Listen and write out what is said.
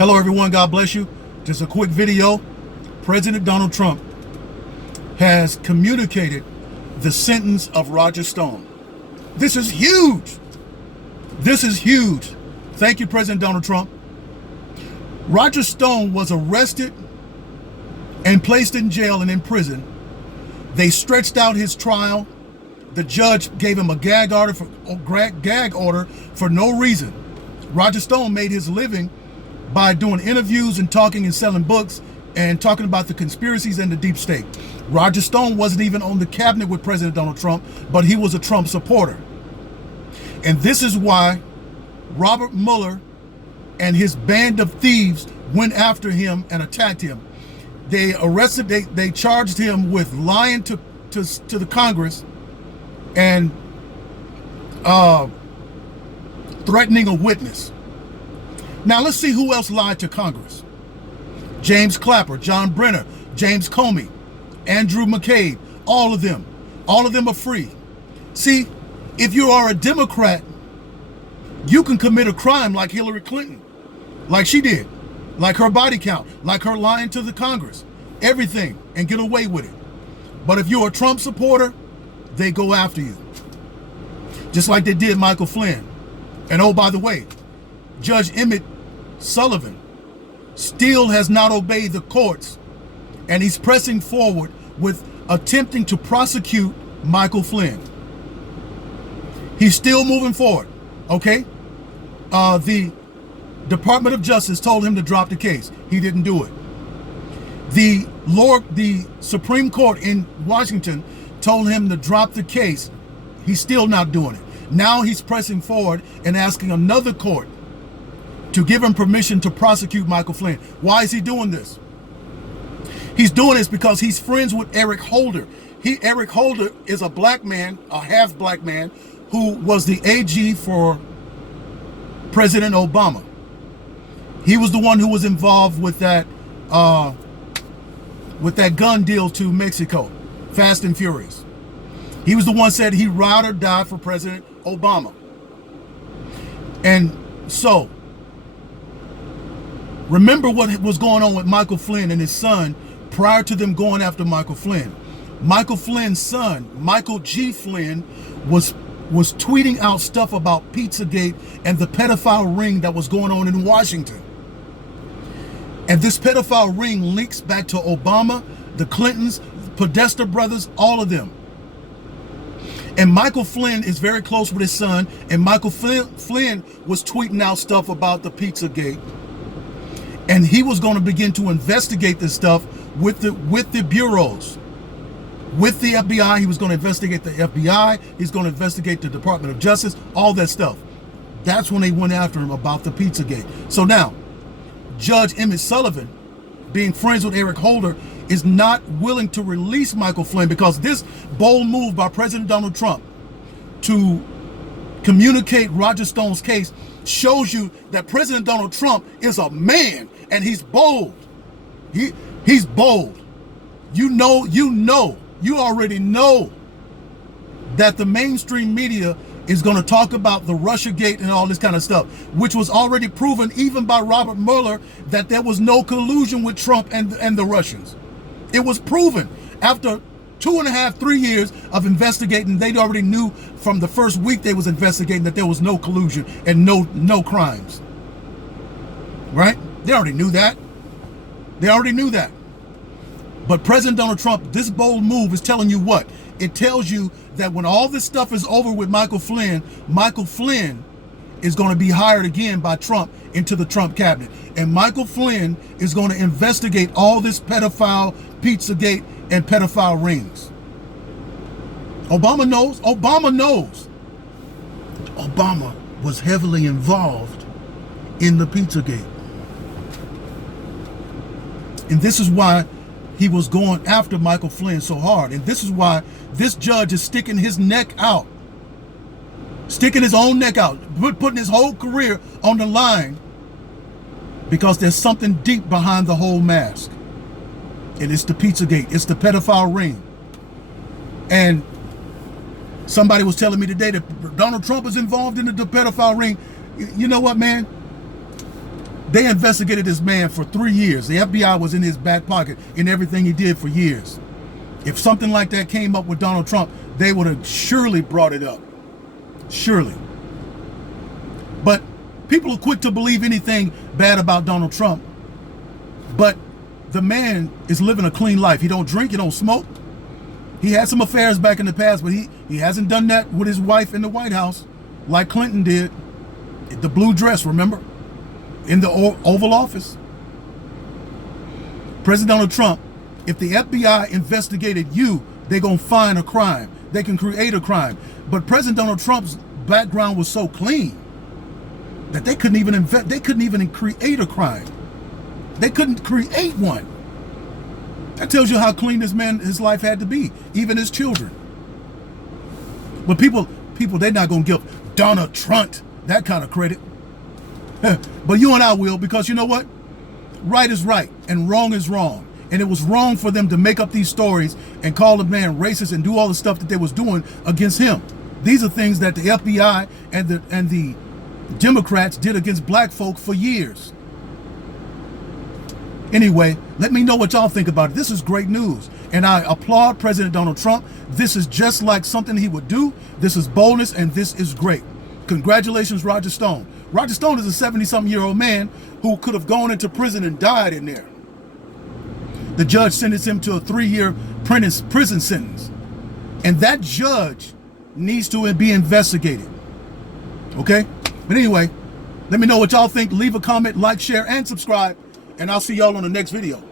Hello everyone, God bless you. Just a quick video. President Donald Trump has communicated the sentence of Roger Stone. This is huge. This is huge. Thank you, President Donald Trump. Roger Stone was arrested and placed in jail and in prison. They stretched out his trial. The judge gave him a gag order for no reason. Roger Stone made his living by doing interviews and talking and selling books and talking about the conspiracies and the deep state. Roger Stone wasn't even on the cabinet with President Donald Trump, but he was a Trump supporter. And this is why Robert Mueller and his band of thieves went after him and attacked him. They charged him with lying to the Congress and threatening a witness. Now let's see who else lied to Congress. James Clapper, John Brenner, James Comey, Andrew McCabe, all of them are free. See, if you are a Democrat, you can commit a crime like Hillary Clinton, like she did, like her body count, like her lying to the Congress, everything, and get away with it. But if you're a Trump supporter, they go after you. Just like they did Michael Flynn. And oh, by the way, Judge Emmett Sullivan still has not obeyed the courts, and he's pressing forward with attempting to prosecute Michael Flynn. He's still moving forward, okay? The Department of Justice told him to drop the case. He didn't do it. The Supreme Court in Washington told him to drop the case. He's still not doing it. Now he's pressing forward and asking another court to give him permission to prosecute Michael Flynn. Why is he doing this? He's doing this because he's friends with Eric Holder. Eric Holder is a black man, a half black man, who was the AG for President Obama. He was the one who was involved with that gun deal to Mexico, Fast and Furious. He was the one said he ride or die for President Obama. And so, remember what was going on with Michael Flynn and his son prior to them going after Michael Flynn. Michael Flynn's son, Michael G. Flynn, was tweeting out stuff about Pizzagate and the pedophile ring that was going on in Washington. And this pedophile ring links back to Obama, the Clintons, Podesta brothers, all of them. And Michael Flynn is very close with his son, and Michael Flynn was tweeting out stuff about the Pizzagate. And he was going to begin to investigate this stuff with the bureaus. With the FBI, he was going to investigate the FBI. He's going to investigate the Department of Justice, all that stuff. That's when they went after him about the Pizzagate. So now, Judge Emmett Sullivan, being friends with Eric Holder, is not willing to release Michael Flynn because this bold move by President Donald Trump to communicate Roger Stone's case shows you that President Donald Trump is a man and he's bold. He's bold. You already know that the mainstream media is going to talk about the Russiagate and all this kind of stuff, which was already proven even by Robert Mueller that there was no collusion with Trump and the Russians. It was proven after 2.5, 3 years of investigating. They already knew from the first week they was investigating that there was no collusion and no crimes. Right? They already knew that. They already knew that. But President Donald Trump, this bold move is telling you what? It tells you that when all this stuff is over with Michael Flynn is going to be hired again by Trump into the Trump cabinet. And Michael Flynn is going to investigate all this pedophile, Pizzagate, and pedophile rings. Obama knows. Obama knows. Obama was heavily involved in the Pizzagate. And this is why he was going after Michael Flynn so hard. And this is why this judge is sticking his neck out. Sticking his own neck out. Putting his whole career on the line. Because there's something deep behind the whole mask. And it's the Pizzagate. It's the pedophile ring. And somebody was telling me today that Donald Trump is involved in the pedophile ring. You know what, man? They investigated this man for 3 years. The FBI was in his back pocket in everything he did for years. If something like that came up with Donald Trump, they would have surely brought it up. Surely. But people are quick to believe anything bad about Donald Trump. But the man is living a clean life. He don't drink, he don't smoke. He had some affairs back in the past, but he hasn't done that with his wife in the White House like Clinton did. The blue dress, remember? In the Oval Office. President Donald Trump, if the FBI investigated you, they're going to find a crime. They can create a crime. But President Donald Trump's background was so clean that they couldn't even create a crime. They couldn't create one. That tells you how clean his life had to be, even his children. But people, they're not going to give Donald Trump that kind of credit. But you and I will, because you know what? Right is right and wrong is wrong. And it was wrong for them to make up these stories and call the man racist and do all the stuff that they was doing against him. These are things that the FBI and the Democrats did against black folk for years. Anyway, let me know what y'all think about it. This is great news. And I applaud President Donald Trump. This is just like something he would do. This is boldness, and this is great. Congratulations, Roger Stone. Roger Stone is a 70-something-year-old man who could have gone into prison and died in there. The judge sentenced him to a 3-year prison sentence. And that judge needs to be investigated. Okay? But anyway, let me know what y'all think. Leave a comment, like, share, and subscribe. And I'll see y'all on the next video.